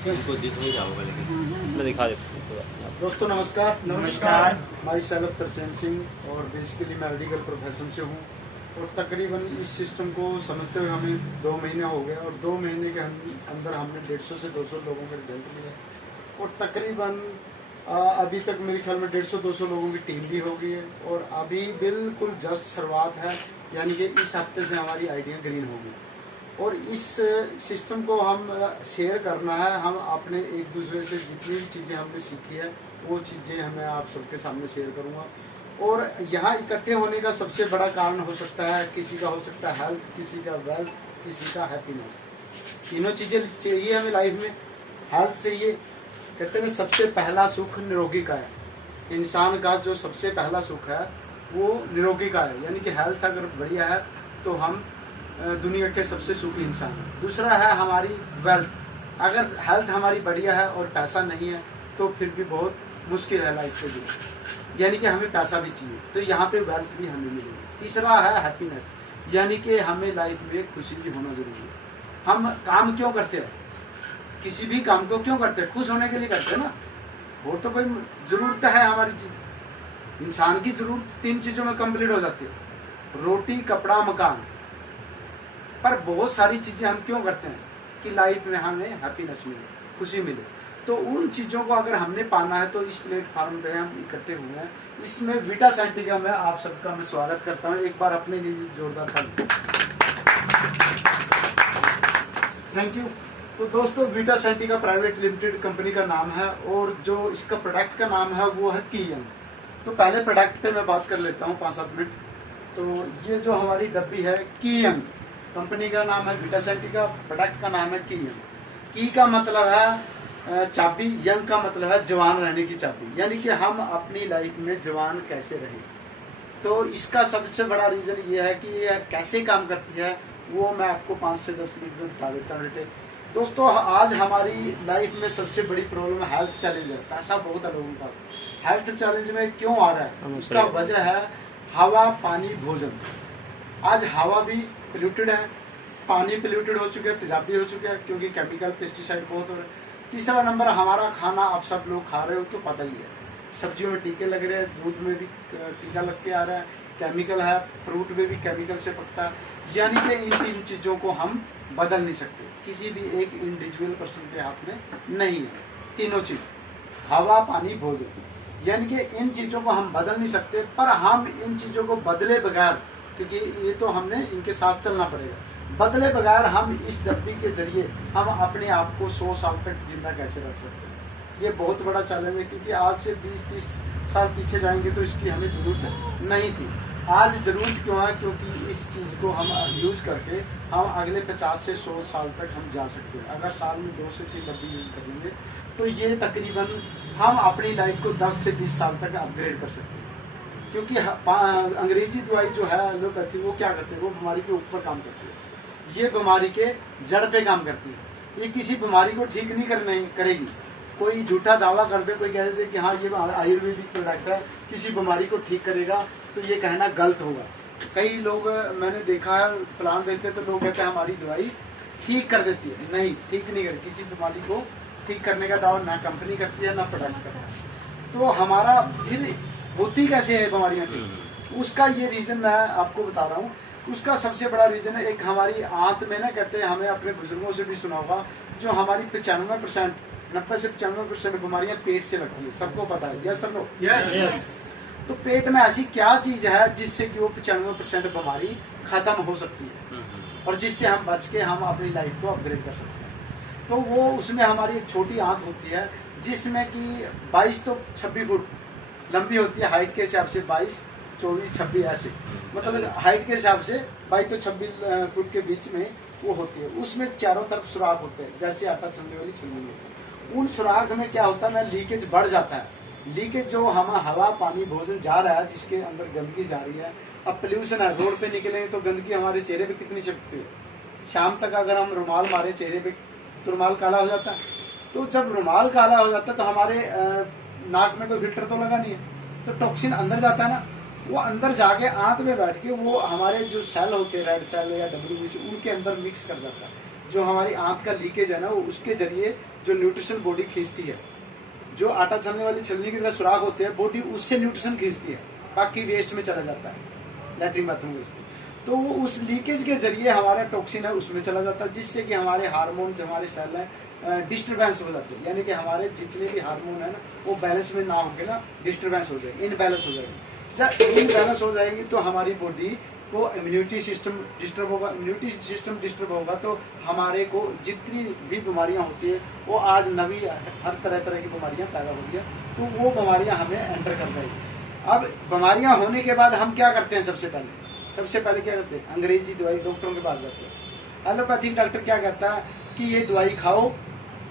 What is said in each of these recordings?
इसको दिख नहीं रहा होगा लेकिन मैं दिखा देता हूँ। दोस्तों नमस्कार। नमस्कार। माई सेल्फ तरसेम सिंह और बेसिकली मैं मेडिकल प्रोफेशन से हूँ और तकरीबन इस सिस्टम को समझते हुए हमें 2 महीने हो गए और 2 महीने के अंदर हमने 150 से 200 लोगों के रिजल्ट मिले और तकरीबन अभी तक मेरे ख्याल में 150-200 लोगों की टीम भी हो गई है और अभी बिल्कुल जस्ट शुरुआत है, यानी कि इस हफ्ते से हमारी आइडिया ग्रीन होगी और इस सिस्टम को हम शेयर करना है। हम अपने एक दूसरे से जितनी भी चीज़ें हमने सीखी है वो चीज़ें हमें आप सबके सामने शेयर करूँगा। और यहाँ इकट्ठे होने का सबसे बड़ा कारण हो सकता है, किसी का हो सकता है हेल्थ, किसी का वेल्थ, किसी का हैप्पीनेस। तीनों चीज़ें चाहिए हमें लाइफ में। हेल्थ चाहिए, कहते हैं सबसे पहला सुख निरोगी का है। इंसान का जो सबसे पहला सुख है वो निरोगी का है, यानी कि हेल्थ अगर बढ़िया है तो हम दुनिया के सबसे सुखी इंसान है। दूसरा है हमारी वेल्थ, अगर हेल्थ हमारी बढ़िया है और पैसा नहीं है तो फिर भी बहुत मुश्किल है लाइफ को जीना, यानी कि हमें पैसा भी चाहिए, तो यहाँ पे वेल्थ भी हमें मिलेगी। तीसरा है हैप्पीनेस, यानी कि हमें लाइफ में खुशी भी होना जरूरी है। हम काम क्यों करते हैं, किसी भी काम को क्यों करते हैं, खुश होने के लिए करते हैं ना। और तो कोई जरूरत है हमारी चीज, इंसान की जरूरत 3 चीजों में कंप्लीट हो जाती है, रोटी, कपड़ा, मकान। पर बहुत सारी चीजें हम क्यों करते हैं कि लाइफ में हमें हैप्पीनेस मिले, खुशी मिले। तो उन चीजों को अगर हमने पाना है तो इस प्लेटफॉर्म पे हम इकट्ठे हुए हैं। इसमें वीटा साइंटिका में आप सबका मैं स्वागत करता हूं। एक बार अपने लिए जोरदार ताली। Thank you. तो दोस्तों वीटा साइंटिका प्राइवेट लिमिटेड कंपनी का नाम है और जो इसका प्रोडक्ट का नाम है वो है कीयंग। तो पहले प्रोडक्ट पे मैं बात कर लेता हूँ 5-7 मिनट। तो ये जो हमारी डब्बी है कीयंग, कंपनी का नाम है वीटा साइंटिका, प्रोडक्ट का नाम है कीयंग। की का मतलब है चाबी, यंग का मतलब है जवान रहने की चाबी, यानी कि हम अपनी लाइफ में जवान कैसे रहें। तो इसका सबसे बड़ा रीजन ये है कि ये कैसे काम करती है वो मैं आपको 5 से 10 मिनट में बता देता हूँ बेटे। दोस्तों आज हमारी लाइफ में सबसे बड़ी प्रॉब्लम हेल्थ चैलेंज है। पैसा बहुत है लोगों के पास, हेल्थ चैलेंज में क्यों आ रहा है, उसका वजह है हवा, पानी, भोजन। आज हवा भी पोल्यूटेड है, पानी पोल्यूटेड हो चुका है, तेजाबी हो चुका है क्योंकि केमिकल पेस्टिसाइड बहुत हो रहे हैं। तीसरा नंबर हमारा खाना, आप सब लोग खा रहे हो तो पता ही है, सब्जियों में टीके लग रहे हैं, दूध में भी टीका लग के आ रहा है, केमिकल है, फ्रूट में भी केमिकल से पकता है। यानी कि इन 3 चीजों को हम बदल नहीं सकते, किसी भी एक इंडिविजुअल पर्सन के हाथ में नहीं है। तीनों चीज, हवा, पानी, भोजन, यानी कि इन चीजों को हम बदल नहीं सकते। पर हम इन चीजों को बदले बगैर, क्योंकि ये तो हमने इनके साथ चलना पड़ेगा, बदले बगैर हम इस डब्बी के जरिए हम अपने आप को 100 साल तक जिंदा कैसे रख सकते हैं। ये बहुत बड़ा चैलेंज है क्योंकि आज से 20-30 साल पीछे जाएंगे तो इसकी हमें जरूरत नहीं थी। आज जरूरत क्यों है, क्योंकि इस चीज को हम यूज करके हम अगले 50 से 100 साल तक हम जा सकते हैं। अगर साल में 2 से 3 डब्बी यूज करेंगे तो ये तकरीबन हम अपनी लाइफ को 10 से 20 साल तक अपग्रेड कर सकते हैं। क्योंकि अंग्रेजी दवाई जो है एलोपैथी, वो क्या करती है, वो बीमारी के ऊपर काम करती है, ये बीमारी के जड़ पे काम करती है। ये किसी बीमारी को ठीक नहीं करेगी। कोई झूठा दावा कर दे, कोई कह दे कि हाँ ये आयुर्वेदिक प्रोडक्ट है, किसी बीमारी को ठीक करेगा, तो ये कहना गलत होगा। कई लोग मैंने देखा है प्लान देते तो लोग कहते हैं हमारी दवाई ठीक कर देती है। नहीं, ठीक नहीं करती। किसी बीमारी को ठीक करने का दावा ना कंपनी करती है ना प्रोडक्ट करता है। तो हमारा फिर होती कैसे है बीमारियां ठीक, उसका ये रीजन मैं आपको बता रहा हूँ। उसका सबसे बड़ा रीजन है एक हमारी आंत में ना, कहते हैं, हमें अपने बुजुर्गों से भी सुना होगा, जो हमारी 95%, 90 से 95% बीमारियां पेट से लगती है। सबको पता है, यस सर? यस। तो पेट में ऐसी क्या चीज है जिससे कि वो 95% बीमारी खत्म हो सकती है और जिससे हम बच के हम अपनी लाइफ को अपग्रेड कर सकते हैं। तो वो उसमें हमारी एक छोटी आंत होती है जिसमें कि 22 तो 26 फुट लंबी होती है, हाइट के हिसाब से 22, 24, 26 ऐसे, मतलब हाइट के हिसाब से 22 तो 26 फुट के बीच में वो होती है। उसमें चारों तरफ सुराख होते हैं, जैसे आटा छलने वाली छलनी होती है। उन सुराख में क्या होता है ना, लीकेज बढ़ जाता है। लीकेज जो हम हवा, पानी, भोजन जा रहा है, जिसके अंदर गंदगी जा रही है। अब पोल्यूशन है, रोड पे निकले तो गंदगी हमारे चेहरे पे कितनी चिपकती है। शाम तक अगर हम रुमाल मारे चेहरे पे तो रुमाल काला हो जाता है। तो जब रुमाल काला हो जाता है तो हमारे नाक में कोई फिल्टर तो लगा नहीं है, तो टॉक्सिन अंदर जाता है ना, वो अंदर जाके आंत में बैठ के वो हमारे जो सेल होते हैं, रेड सेल या WBC, उनके अंदर मिक्स कर जाता है। जो हमारी आंत का लीकेज है ना, वो उसके जरिए जो न्यूट्रिशन बॉडी खींचती है, जो आटा छलने वाली छलनी की तरह सुराख होते हैं, बॉडी उससे न्यूट्रिशन खींचती है, बाकी वेस्ट में चला जाता है, लैट्रिन बाथरूम वेस्ट। तो वो उस लीकेज के जरिए हमारा टॉक्सिन है उसमें चला जाता है, जिससे कि हमारे हार्मोन, हमारे सेल हैं, डिस्टर्बेंस हो जाते हैं। यानी कि हमारे जितने भी हार्मोन है ना, वो बैलेंस में ना होकर ना डिस्टर्बेंस हो जाएगी, इनबैलेंस हो जाएगी। जब इनबैलेंस हो जाएगी तो हमारी बॉडी को इम्यूनिटी सिस्टम डिस्टर्ब होगा। इम्यूनिटी सिस्टम डिस्टर्ब होगा तो हमारे को जितनी भी बीमारियां होती है, वो आज नवी हर तरह तरह की बीमारियां पैदा हो रही है, तो वो बीमारियां हमें एंटर कर जाएगी। अब बीमारियां होने के बाद हम क्या करते हैं? सबसे पहले क्या करते हैं? अंग्रेजी दवाई, डॉक्टरों के पास जाते हैं। एलोपैथिक डॉक्टर क्या कहता है कि ये दवाई खाओ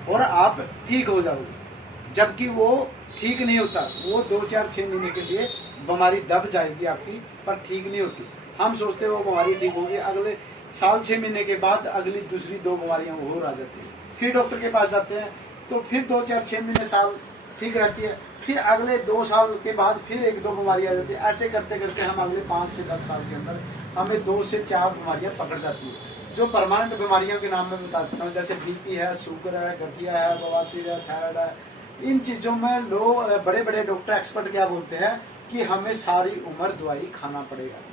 और आप ठीक हो जाओगे, जबकि वो ठीक नहीं होता। वो 2, 4, 6 महीने के लिए बीमारी दब जाएगी आपकी, पर ठीक नहीं होती। हम सोचते हैं वो बीमारी ठीक होगी, अगले साल 6 महीने के बाद अगली दूसरी 2 बीमारियां और आ जाती है। फिर डॉक्टर के पास जाते हैं तो फिर 2, 4, 6 महीने, साल ठीक रहती है, फिर अगले 2 साल के बाद फिर 1-2 बीमारी आ जाती है। ऐसे करते करते हम अगले 5 से 10 साल के अंदर हमें 2 से 4 बीमारियां पकड़ जाती है। जो परमानेंट बीमारियों के नाम में बताता हूँ, जैसे बीपी है, शुगर है, गठिया है, बवासीर है, थायराइड है, इन चीजों में लोग, बड़े बड़े डॉक्टर, एक्सपर्ट क्या बोलते हैं कि हमें सारी उम्र दवाई खाना पड़ेगा।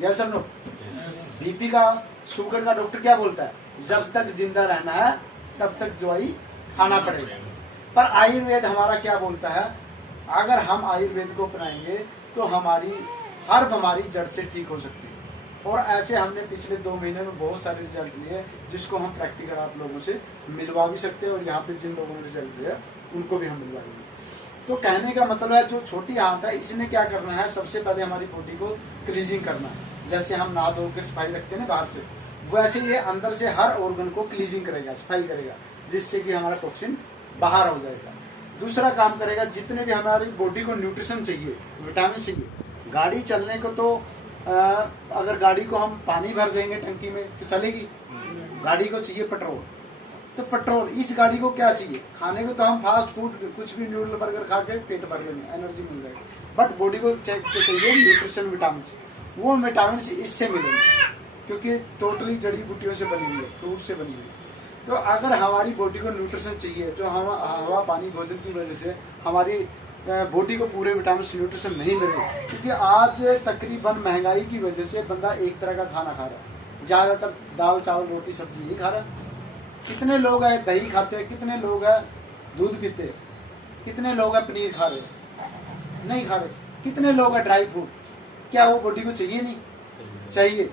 या सर नो, बीपी का, शुगर का डॉक्टर क्या बोलता है? जब तक जिंदा रहना है तब तक दवाई खाना पड़ेगा। पर आयुर्वेद हमारा क्या बोलता है? अगर हम आयुर्वेद को अपनाएंगे तो हमारी हर बीमारी जड़ से ठीक हो सकती है। और ऐसे हमने पिछले 2 महीने में बहुत सारे रिजल्ट लिए, जिसको हम प्रैक्टिकल आप लोगों से मिलवा भी सकते हैं, और यहाँ पे जिन लोगों ने रिजल्ट दिया उनको भी हम मिलवाएंगे। तो कहने का मतलब है, जो छोटी आंत है, इसने क्या करना है? सबसे पहले हमारी बॉडी को क्लीजिंग करना है। जैसे हम नहा धो के सफाई रखते हैं ना बाहर से, वैसे ये अंदर से हर ऑर्गन को क्लीजिंग करेगा, सफाई करेगा, जिससे कि हमारा टॉक्सिन बाहर हो जाएगा। दूसरा काम करेगा, जितने भी हमारी बॉडी को न्यूट्रिशन चाहिए, विटामिन चाहिए। गाड़ी चलने को तो अगर गाड़ी को हम पानी भर देंगे टंकी में तो चलेगी, गाड़ी को चाहिए पेट्रोल। तो पेट्रोल, इस गाड़ी को क्या चाहिए? खाने को तो हम फास्ट फूड, कुछ भी न्यूडल बर्गर खा के पेट भर लेंगे, एनर्जी मिल जाएगी, बट बॉडी को चाहिए न्यूट्रिशन, विटामिन। वो विटामिन इससे मिलेंगे, क्योंकि टोटली जड़ी बूटियों से बनी हुई है, फ्रूट से बनी हुई है। तो अगर हमारी बॉडी को न्यूट्रिशन चाहिए, जो हम हवा, पानी, भोजन की वजह से हमारी बॉडी को पूरे विटामिन न्यूट्रिशन नहीं मिल रहे, क्योंकि आज तकरीबन महंगाई की वजह से बंदा एक तरह का खाना खा रहा है, ज्यादातर दाल, चावल, रोटी, सब्जी ही खा रहा है। कितने लोग हैं दही खाते हैं, कितने लोग हैं दूध पीते हैं, कितने लोग हैं पनीर खा रहे, नहीं खा रहे, कितने लोग हैं ड्राई फ्रूट। क्या वो बॉडी को चाहिए? नहीं चाहिए,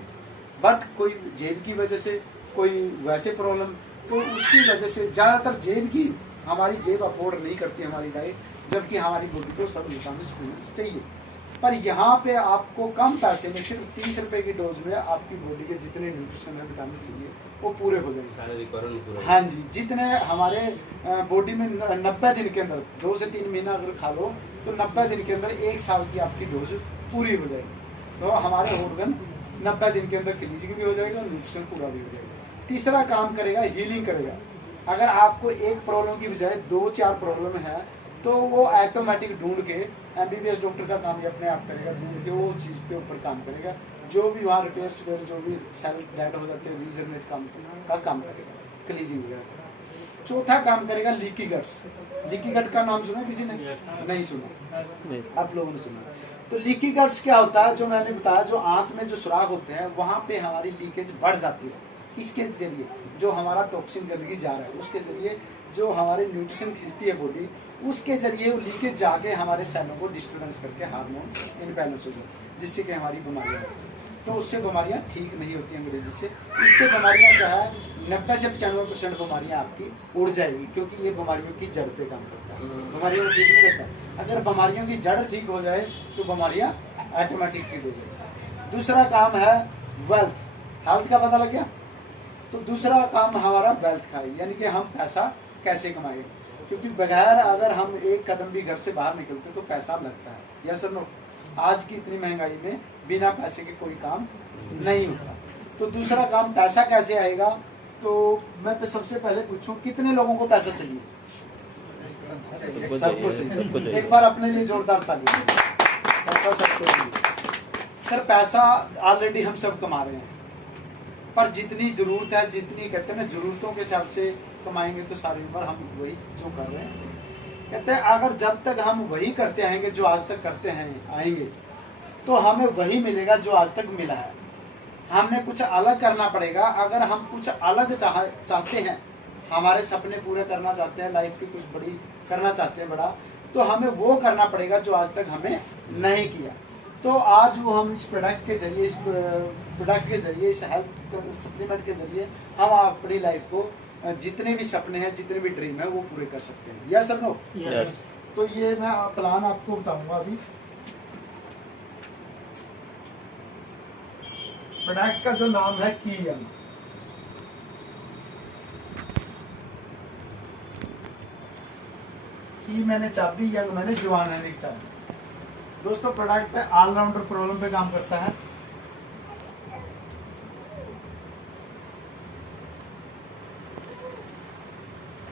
बट कोई जेब की वजह से, कोई वैसे प्रॉब्लम, तो उसकी वजह से ज्यादातर जेब की, हमारी जेब अफोर्ड नहीं करती हमारी डाइट, जबकि हमारी बॉडी को सब विटामिन चाहिए। पर यहाँ पे आपको कम पैसे में, सिर्फ 30 रुपए की डोज में आपकी बॉडी के जितने न्यूट्रिशन है, विटामिन चाहिए, वो पूरे हो जाएंगे। हाँ जी, जितने हमारे बॉडी में 90 दिन के अंदर, 2 से 3 महीना अगर खा लो तो 90 दिन के अंदर 1 साल की आपकी डोज पूरी हो जाएगी। तो हमारे ऑर्गन 90 दिन के अंदर क्लीजिंग भी हो जाएगा और न्यूट्रिशन पूरा भी हो जाएगा। तीसरा काम करेगा, हीलिंग करेगा। अगर आपको एक प्रॉब्लम की बजाय 2-4 प्रॉब्लम है, तो वो ऑटोमेटिक ढूंढ के, एमबीबीएस डॉक्टर का काम ये अपने आप करेगा, ढूंढ के वो चीज के ऊपर काम करेगा, जो भी वहाँ रिपेयर्स वगैरह, जो भी सेल डेड हो जाते हैं, रीजनरेट काम करेगा, क्लीजिंग वगैरह। चौथा काम करेगा लीकी गट्स। लीकी गट का नाम सुना किसी ने? नहीं सुना, आप लोगों ने सुना। तो लीकी गट्स क्या होता है? जो मैंने बताया, जो आंत में जो सुराख होते हैं, वहां पे हमारी लीकेज बढ़ जाती है। किसके जरिए? जो हमारा टॉक्सिन गंदगी जा रहा है उसके जरिए, जो हमारे न्यूट्रिशन खींचती है बॉडी, उसके जरिए वो लीकेज जाके हमारे सेलों को डिस्टर्बेंस करके हार्मोन इनबैलेंस हो जाए, जिससे कि हमारी बीमारियां, तो उससे बीमारियां ठीक नहीं होती अंग्रेजी से। इससे बीमारियां क्या है, 90 से 95% बीमारियां आपकी उड़ जाएगी, क्योंकि ये बीमारियों की जड़ पे काम करता है, बीमारियों को ठीक नहीं करता। अगर बीमारियों की जड़ ठीक हो जाए तो बीमारियां ऑटोमेटिक ठीक हो जाएगी। दूसरा काम है वेल्थ, हेल्थ का पता लग गया। तो दूसरा काम हमारा वेल्थ का है, यानी कि हम पैसा कैसे कमाएंगे, क्योंकि बगैर अगर हम एक कदम भी घर से बाहर निकलते तो पैसा लगता है। यस और नो? आज की इतनी महंगाई में बिना पैसे के कोई काम नहीं होता। तो दूसरा काम पैसा कैसे आएगा? तो मैं सबसे पहले पूछूं, कितने लोगों को पैसा चाहिए? सबको चाहिए। एक बार अपने लिए जोरदार ताली। पैसा सबको चाहिए। सर पैसा ऑलरेडी हम सब कमा रहे हैं, पर जितनी जरूरत है, जितनी कहते हैं ना जरूरतों के हिसाब से कमाएंगे तो सारी उम्र हम वही जो कर रहे हैं। कहते हैं अगर जब तक हम वही करते आएंगे जो आज तक करते हैं आएंगे, तो हमें वही मिलेगा जो आज तक मिला है। हमने कुछ अलग करना पड़ेगा। अगर हम कुछ अलग चाहते हैं, हमारे सपने पूरे करना चाहते हैं, लाइफ की कुछ बड़ी करना चाहते हैं बड़ा, तो हमें वो करना पड़ेगा जो आज तक हमें नहीं किया। तो आज वो हम इस प्रोडक्ट के जरिए, इस हेल्थ सप्लीमेंट के जरिए हम अपनी लाइफ को जितने भी सपने हैं, जितने भी ड्रीम है वो पूरे कर सकते हैं। Yes sir no? यस। तो ये मैं प्लान आपको बताऊंगा अभी। प्रोडक्ट का जो नाम है की यंग। की मैंने चाबी, यंग मैंने जवान रहने की चाबी। दोस्तों प्रोडक्ट ऑलराउंडर प्रॉब्लम पे काम करता है।